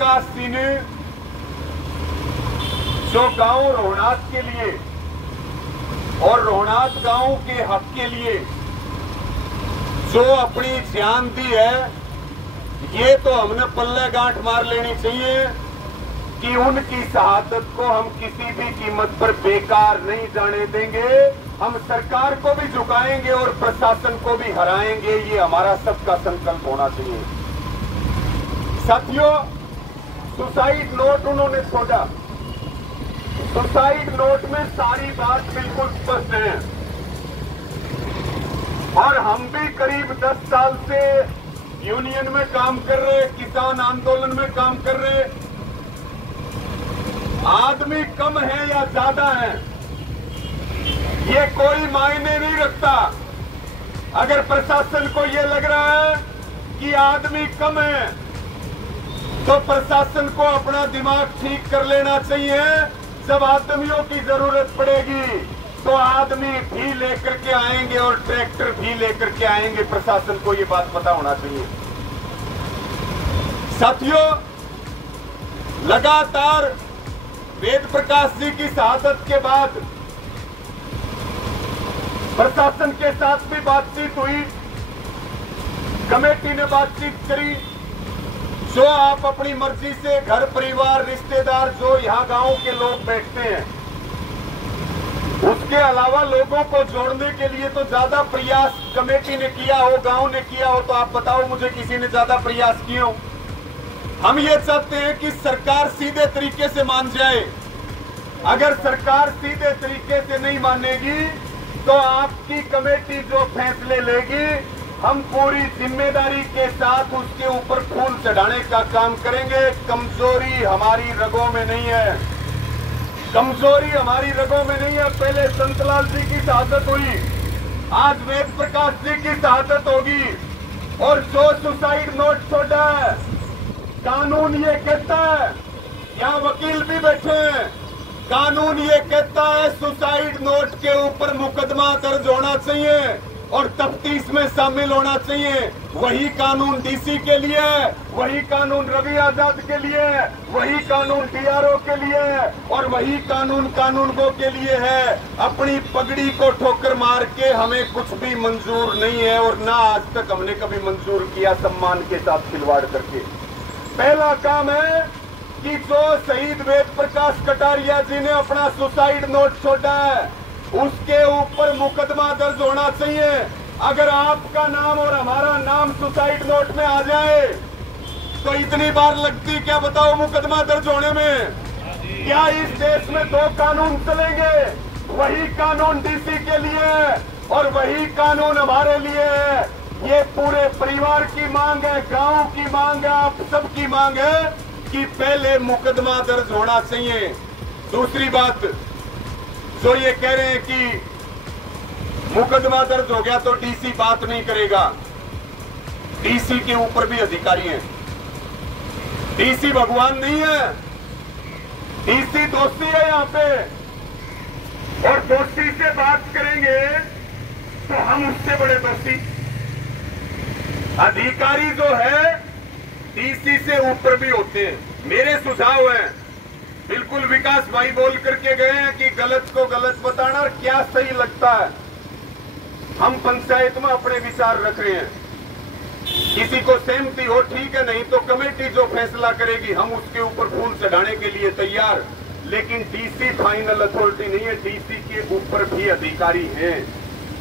प्रकाश जी ने जो गांव रोहनाथ के लिए और रोहनाथ गांव के हक के लिए जो अपनी जान दी है, ये तो हमने पल्ले गांठ मार लेनी चाहिए कि उनकी शहादत को हम किसी भी कीमत पर बेकार नहीं जाने देंगे। हम सरकार को भी झुकाएंगे और प्रशासन को भी हराएंगे। ये हमारा सबका संकल्प होना चाहिए। साथियों, सुसाइड नोट उन्होंने छोड़ा। सुसाइड नोट में सारी बात बिल्कुल स्पष्ट है और हम भी करीब 10 साल से यूनियन में काम कर रहे, किसान आंदोलन में काम कर रहे। आदमी कम है या ज्यादा है, ये कोई मायने नहीं रखता। अगर प्रशासन को ये लग रहा है कि आदमी कम है, तो प्रशासन को अपना दिमाग ठीक कर लेना चाहिए। जब आदमियों की जरूरत पड़ेगी तो आदमी भी लेकर के आएंगे और ट्रैक्टर भी लेकर के आएंगे। प्रशासन को ये बात पता होना चाहिए। साथियों, लगातार वेद प्रकाश जी की शहादत के बाद प्रशासन के साथ भी बातचीत हुई, कमेटी ने बातचीत करी। जो आप अपनी मर्जी से घर परिवार रिश्तेदार जो यहां गांव के लोग बैठते हैं, उसके अलावा लोगों को जोड़ने के लिए तो ज्यादा प्रयास कमेटी ने किया हो, गांव ने किया हो, तो आप बताओ मुझे किसी ने ज्यादा प्रयास किए हो? हम ये चाहते हैं कि सरकार सीधे तरीके से मान जाए। अगर सरकार सीधे तरीके से नहीं मानेगी तो आपकी कमेटी जो फैसले लेगी, हम पूरी जिम्मेदारी के साथ उसके ऊपर फूल चढ़ाने का काम करेंगे। कमजोरी हमारी रगों में नहीं है, कमजोरी हमारी रगों में नहीं है। पहले संतलाल जी की शहादत हुई, आज वेद प्रकाश जी की शहादत होगी। और जो सुसाइड नोट छोड़ा है, कानून ये कहता है, यहाँ वकील भी बैठे हैं, कानून ये कहता है सुसाइड नोट के ऊपर मुकदमा दर्ज होना चाहिए और तफ्तीश में शामिल होना चाहिए। वही कानून डीसी के लिए है, वही कानून रवि आजाद के लिए है, वही कानून डीआरओ के लिए है और वही कानून कानूनगो के लिए है। अपनी पगड़ी को ठोकर मार के हमें कुछ भी मंजूर नहीं है और ना आज तक हमने कभी मंजूर किया सम्मान के साथ खिलवाड़ करके। पहला काम है कि जो शहीद वेद प्रकाश कटारिया जी ने अपना सुसाइड नोट छोड़ा है, उसके ऊपर मुकदमा दर्ज होना चाहिए। अगर आपका नाम और हमारा नाम सुसाइड नोट में आ जाए तो इतनी बार लगती क्या बताओ मुकदमा दर्ज होने में? क्या इस देश में दो कानून चलेंगे? वही कानून डीसी के लिए है और वही कानून हमारे लिए है। ये पूरे परिवार की मांग है, गांव की मांग है, आप सबकी मांग है कि पहले मुकदमा दर्ज होना चाहिए। दूसरी बात, जो ये कह रहे हैं कि मुकदमा दर्ज हो गया तो डीसी बात नहीं करेगा, डीसी के ऊपर भी अधिकारी हैं। डीसी भगवान नहीं है, डीसी दोषी है यहाँ पे, और दोषी से बात करेंगे तो हम उससे बड़े दोषी। अधिकारी जो है डीसी से ऊपर भी होते हैं। मेरे सुझाव हैं, बिल्कुल विकास भाई बोल करके गए हैं कि गलत को गलत बताना और क्या सही लगता है। हम पंचायत में अपने विचार रख रहे हैं, किसी को सहमति हो ठीक है, नहीं तो कमेटी जो फैसला करेगी हम उसके ऊपर फूल चढ़ाने के लिए तैयार। लेकिन डीसी फाइनल अथॉरिटी नहीं है, डीसी के ऊपर भी अधिकारी हैं।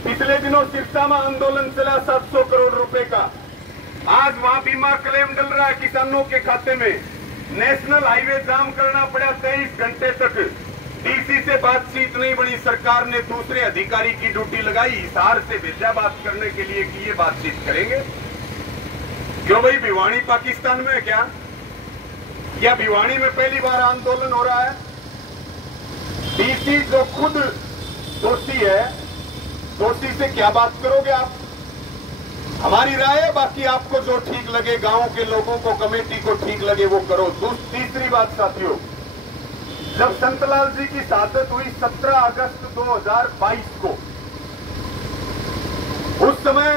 पिछले दिनों सिरसा में आंदोलन चला 700 करोड़ रुपए का, आज वहां बीमा क्लेम डल रहा है किसानों के खाते में। नेशनल हाईवे जाम करना पड़ा 23 घंटे तक, डीसी से बातचीत नहीं बनी। सरकार ने दूसरे अधिकारी की ड्यूटी लगाई, हिसार से भेजा बात करने के लिए कि ये बातचीत करेंगे। क्यों भाई, भिवानी पाकिस्तान में है क्या? या भिवानी में पहली बार आंदोलन हो रहा है? डीसी जो खुद दोषी है, दोषी से क्या बात करोगे आप? हमारी राय है, बाकी आपको जो ठीक लगे, गांव के लोगों को, कमेटी को ठीक लगे वो करो। तीसरी बात साथियों, जब संतलाल जी की शहादत हुई 17 अगस्त 2022 को, उस समय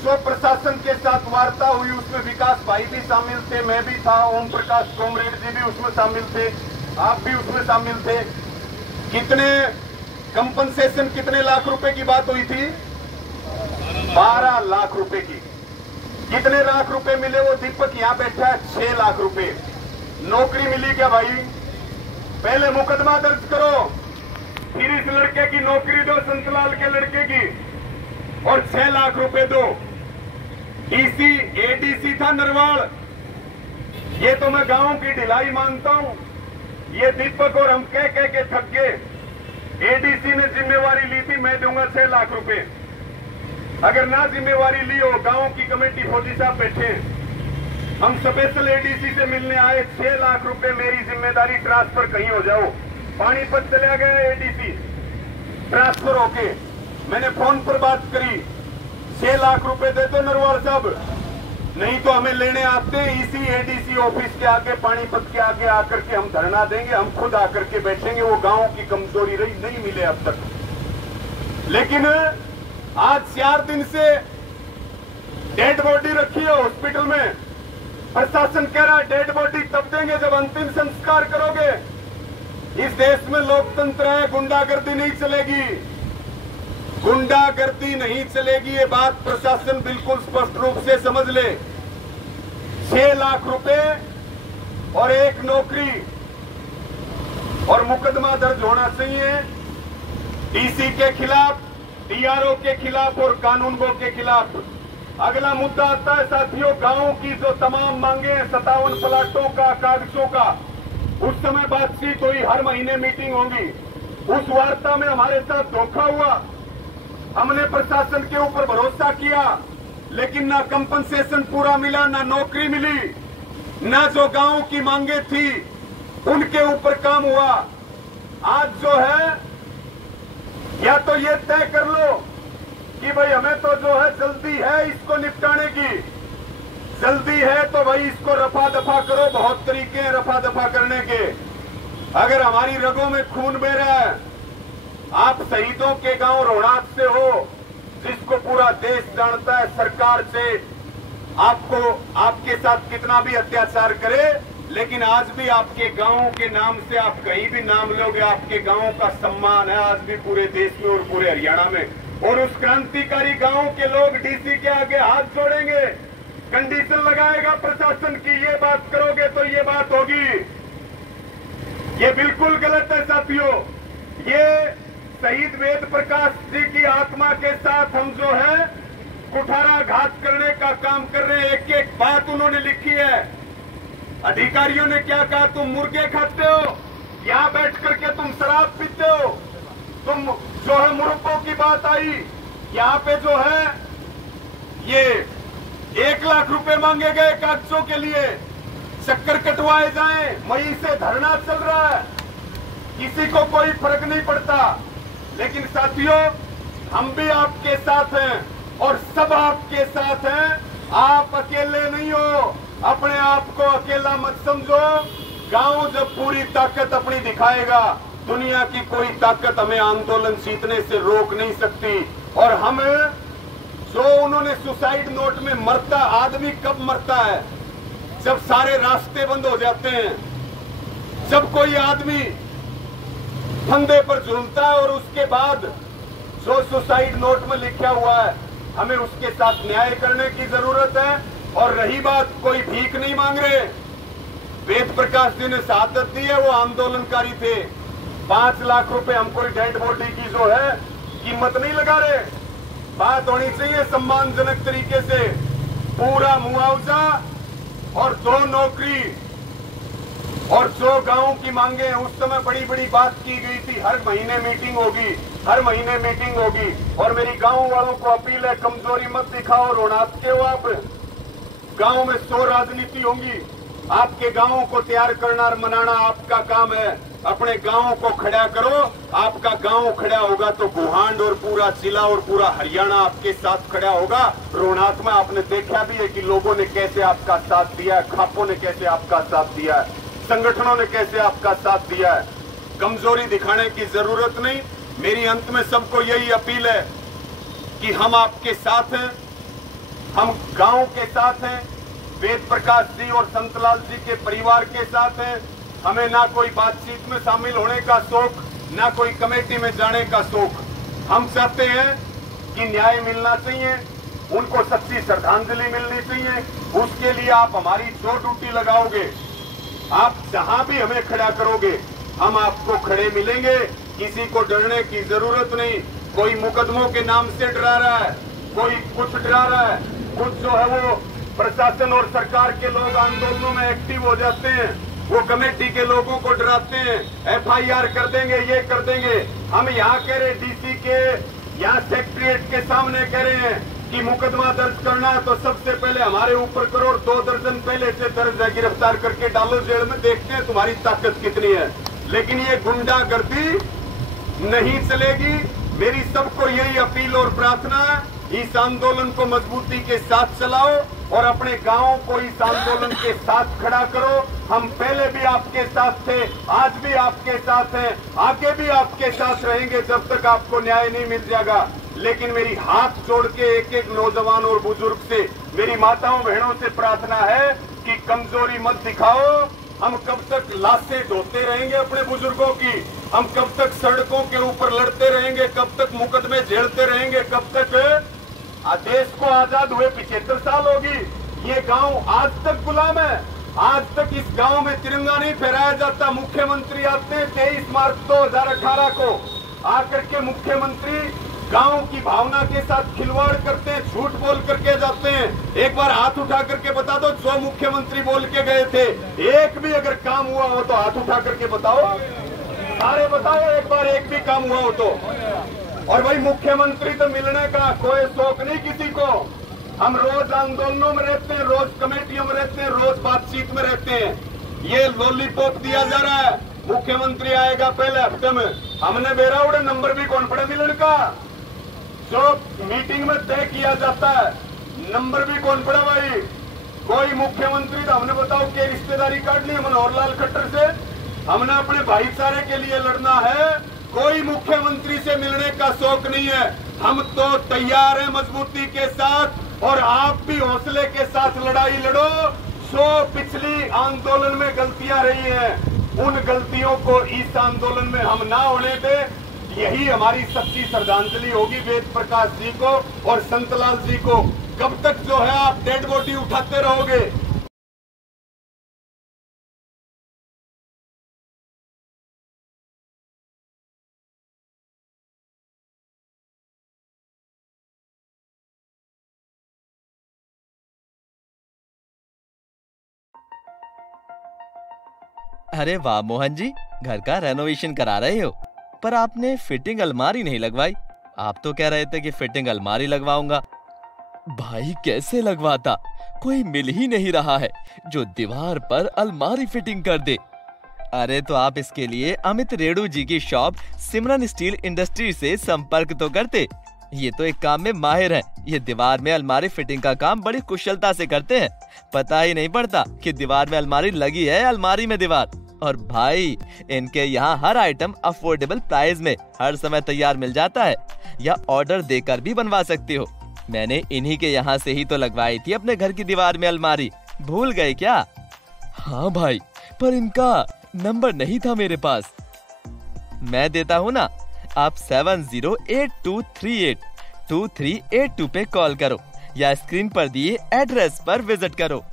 जो प्रशासन के साथ वार्ता हुई उसमें विकास भाई भी शामिल थे, मैं भी था, ओम प्रकाश कॉमरेड जी भी उसमें शामिल थे, आप भी उसमें शामिल थे। कितने कंपनसेशन, कितने लाख रुपए की बात हुई थी? 12 लाख रुपए की। कितने लाख रुपए मिले? वो दीपक यहां बैठा है, 6 लाख रुपए। नौकरी मिली क्या भाई? पहले मुकदमा दर्ज करो, फिर इस लड़के की नौकरी दो, संतलाल के लड़के की, और 6 लाख रुपए दो। डीसी एडीसी था नरवाल, ये तो मैं गांव की ढिलाई मानता हूं। ये दीपक और हम कह के थक गए। एडीसी ने जिम्मेवारी ली थी, मैं दूंगा 6 लाख रुपए। अगर ना जिम्मेवारी ली हो, गांव की कमेटी फौजी साहब बैठे, हम स्पेशल एडीसी से मिलने आए, 6 लाख रुपए मेरी जिम्मेदारी, ट्रांसफर कहीं हो जाओ। पानीपत चला गया एडीसी ट्रांसफर होके, मैंने फोन पर बात करी, 6 लाख रुपए दे दो नरवाल साहब, नहीं तो हमें लेने आते इसी एडीसी ऑफिस के आगे, पानीपत के आगे आकर के हम धरना देंगे, हम खुद आकर के बैठेंगे। वो गांव की कमजोरी रही, नहीं मिले अब तक। लेकिन आज 4 दिन से डेड बॉडी रखी है हॉस्पिटल में, प्रशासन कह रहा है डेड बॉडी तब देंगे जब अंतिम संस्कार करोगे। इस देश में लोकतंत्र है, गुंडागर्दी नहीं चलेगी, गुंडागर्दी नहीं चलेगी। ये बात प्रशासन बिल्कुल स्पष्ट रूप से समझ ले। 6 लाख रुपए और एक नौकरी, और मुकदमा दर्ज होना चाहिए डीसी के खिलाफ, डीआरओ के खिलाफ और कानूनगो के खिलाफ। अगला मुद्दा आता है साथियों, गांव की जो तमाम मांगे हैं, 57 प्लाटों का, कागजों का, उस समय बातचीत हुई, हर महीने मीटिंग होगी। उस वार्ता में हमारे साथ धोखा हुआ। हमने प्रशासन के ऊपर भरोसा किया, लेकिन ना कंपनसेशन पूरा मिला, ना नौकरी मिली, ना जो गांव की मांगे थी उनके ऊपर काम हुआ। आज जो है, या तो ये तय कर लो कि भाई हमें तो जो है जल्दी है इसको निपटाने की, जल्दी है तो भाई इसको रफा दफा करो। बहुत तरीके हैं रफा दफा करने के। अगर हमारी रगों में खून बह रहा है, आप शहीदों के गांव रोहनाथ से हो, जिसको पूरा देश जानता है, सरकार से आपको, आपके साथ कितना भी अत्याचार करे, लेकिन आज भी आपके गांव के नाम से आप कहीं भी नाम लोगे, आपके गांव का सम्मान है आज भी पूरे देश में और पूरे हरियाणा में। और उस क्रांतिकारी गांव के लोग डीसी के आगे हाथ जोड़ेंगे, कंडीशन लगाएगा प्रशासन की, ये बात करोगे तो ये बात होगी। ये बिल्कुल गलत है साथियों। ये शहीद वेद प्रकाश जी की आत्मा के साथ हम जो है कुठाराघात करने का काम कर रहे हैं। एक एक बात उन्होंने लिखी है। अधिकारियों ने क्या कहा? तुम मुर्गे खाते हो, यहाँ बैठ करके तुम शराब पीते हो, तुम जो है मुर्गों की बात आई, यहाँ पे जो है ये 1 लाख रुपए मांगे गए कागजों के लिए, चक्कर कटवाए जाएं, मई से धरना चल रहा है, किसी को कोई फर्क नहीं पड़ता। लेकिन साथियों, हम भी आपके साथ हैं और सब आपके साथ हैं। आप अकेले नहीं हो, अपने आप को अकेला मत समझो। गांव जब पूरी ताकत अपनी दिखाएगा, दुनिया की कोई ताकत हमें आंदोलन जीतने से रोक नहीं सकती। और हम जो उन्होंने सुसाइड नोट में मरता आदमी कब मरता है? जब सारे रास्ते बंद हो जाते हैं, जब कोई आदमी फंदे पर झूलता है, और उसके बाद जो सुसाइड नोट में लिखा हुआ है, हमें उसके साथ न्याय करने की जरूरत है। और रही बात, कोई भीख नहीं मांग रहे। वेद प्रकाश जी ने शहादत दी है, वो आंदोलनकारी थे। 5 लाख रुपए हम कोई डेड बॉडी की जो है कीमत नहीं लगा रहे। बात होनी चाहिए सम्मानजनक तरीके से, पूरा मुआवजा और 2 नौकरी। और जो गांव की मांगे हैं, उस समय बड़ी बड़ी बात की गई थी, हर महीने मीटिंग होगी, हर महीने मीटिंग होगी। और मेरी गांव वालों को अपील है, कमजोरी मत दिखाओ। रोहनाथ के हो आप, गांव में 100 राजनीति होंगी, आपके गांवों को तैयार करना और मनाना आपका काम है। अपने गांव को खड़ा करो। आपका गांव खड़ा होगा तो गुहांड और पूरा जिला और पूरा हरियाणा आपके साथ खड़ा होगा। रोहनाथ में आपने देखा भी है कि लोगों ने कैसे आपका साथ दिया है, खापों ने कैसे आपका साथ दिया है, संगठनों ने कैसे आपका साथ दिया है। कमजोरी दिखाने की जरूरत नहीं। मेरी अंत में सबको यही अपील है कि हम आपके साथ हैं। हम गांव के साथ हैं, वेद प्रकाश जी और संतलाल जी के परिवार के साथ हैं। हमें ना कोई बातचीत में शामिल होने का शौक, ना कोई कमेटी में जाने का शौक। हम चाहते हैं कि न्याय मिलना चाहिए, उनको सच्ची श्रद्धांजलि मिलनी चाहिए। उसके लिए आप हमारी जो ड्यूटी लगाओगे, आप जहां भी हमें खड़ा करोगे, हम आपको खड़े मिलेंगे। किसी को डरने की जरूरत नहीं। कोई मुकदमों के नाम से डरा रहा है, कोई कुछ डरा रहा है, कुछ जो है वो प्रशासन और सरकार के लोग आंदोलनों में एक्टिव हो जाते हैं, वो कमेटी के लोगों को डराते हैं, FIR कर देंगे, ये कर देंगे। हम यहाँ कह रहे DC के यहाँ सेक्रेटरीट के सामने कह रहे हैं कि मुकदमा दर्ज करना है तो सबसे पहले हमारे ऊपर करो, 2 दर्जन पहले से दर्ज है, गिरफ्तार करके डालो जेल में, देखते हैं तुम्हारी ताकत कितनी है। लेकिन ये गुंडागर्दी नहीं चलेगी। मेरी सबको यही अपील और प्रार्थना है, इस आंदोलन को मजबूती के साथ चलाओ और अपने गांवों को इस आंदोलन के साथ खड़ा करो। हम पहले भी आपके साथ थे, आज भी आपके साथ हैं, आगे भी आपके साथ रहेंगे जब तक आपको न्याय नहीं मिल जाएगा। लेकिन मेरी हाथ जोड़ के एक एक नौजवान और बुजुर्ग से, मेरी माताओं बहनों से प्रार्थना है कि कमजोरी मत दिखाओ। हम कब तक लाशें ढोते रहेंगे अपने बुजुर्गों की? हम कब तक सड़कों के ऊपर लड़ते रहेंगे? कब तक मुकदमे झेलते रहेंगे? कब तक? देश को आजाद हुए 75 साल होगी, ये गांव आज तक गुलाम है। आज तक इस गांव में तिरंगा नहीं फहराया जाता। मुख्यमंत्री आते हैं 23 मार्च 2018 को, आकर के मुख्यमंत्री गांव की भावना के साथ खिलवाड़ करते हैं, झूठ बोल करके जाते हैं। एक बार हाथ उठा करके बता दो, जो मुख्यमंत्री बोल के गए थे एक भी अगर काम हुआ हो तो हाथ उठा करके बताओ, सारे बताओ एक बार एक भी काम हुआ हो तो। और भाई मुख्यमंत्री तो मिलने का कोई शौक नहीं किसी को। हम रोज आंदोलनों में रहते हैं, रोज कमेटियों में रहते हैं, रोज बातचीत में रहते हैं। ये लॉलीपॉप दिया जा रहा है, मुख्यमंत्री आएगा पहले हफ्ते में, हमने बेरा उड़े नंबर भी कौन पड़े मिलने का। जो मीटिंग में तय किया जाता है नंबर भी कौन पड़ा भाई। कोई मुख्यमंत्री तो हमने बताओ कि रिश्तेदारी काटनी है मनोहर लाल खट्टर से, हमने अपने भाईचारे के लिए लड़ना है। कोई मुख्यमंत्री से मिलने का शौक नहीं है। हम तो तैयार हैं मजबूती के साथ, और आप भी हौसले के साथ लड़ाई लड़ो। जो पिछली आंदोलन में गलतियां रही हैं, उन गलतियों को इस आंदोलन में हम ना होने दें। यही हमारी सच्ची श्रद्धांजलि होगी वेद प्रकाश जी को और संतलाल जी को। कब तक जो है आप डेड बॉडी उठाते रहोगे? अरे वाह मोहन जी, घर का रेनोवेशन करा रहे हो, पर आपने फिटिंग अलमारी नहीं लगवाई। आप तो कह रहे थे कि फिटिंग अलमारी लगवाऊंगा। भाई कैसे लगवाता, कोई मिल ही नहीं रहा है जो दीवार पर अलमारी फिटिंग कर दे। अरे तो आप इसके लिए अमित रेणु जी की शॉप सिमरन स्टील इंडस्ट्री से संपर्क तो करते। ये तो एक काम में माहिर है, ये दीवार में अलमारी फिटिंग का काम बड़ी कुशलता से करते हैं। पता ही नहीं पड़ता कि दीवार में अलमारी लगी है, अलमारी में दीवार। और भाई इनके यहाँ हर आइटम अफोर्डेबल प्राइस में हर समय तैयार मिल जाता है, या ऑर्डर देकर भी बनवा सकते हो। मैंने इन्हीं के यहाँ से ही तो लगवाई थी अपने घर की दीवार में अलमारी, भूल गए क्या? हाँ भाई, पर इनका नंबर नहीं था मेरे पास। मैं देता हूँ ना, आप 7082382382 पे कॉल करो या स्क्रीन पर दिए एड्रेस पर विजिट करो।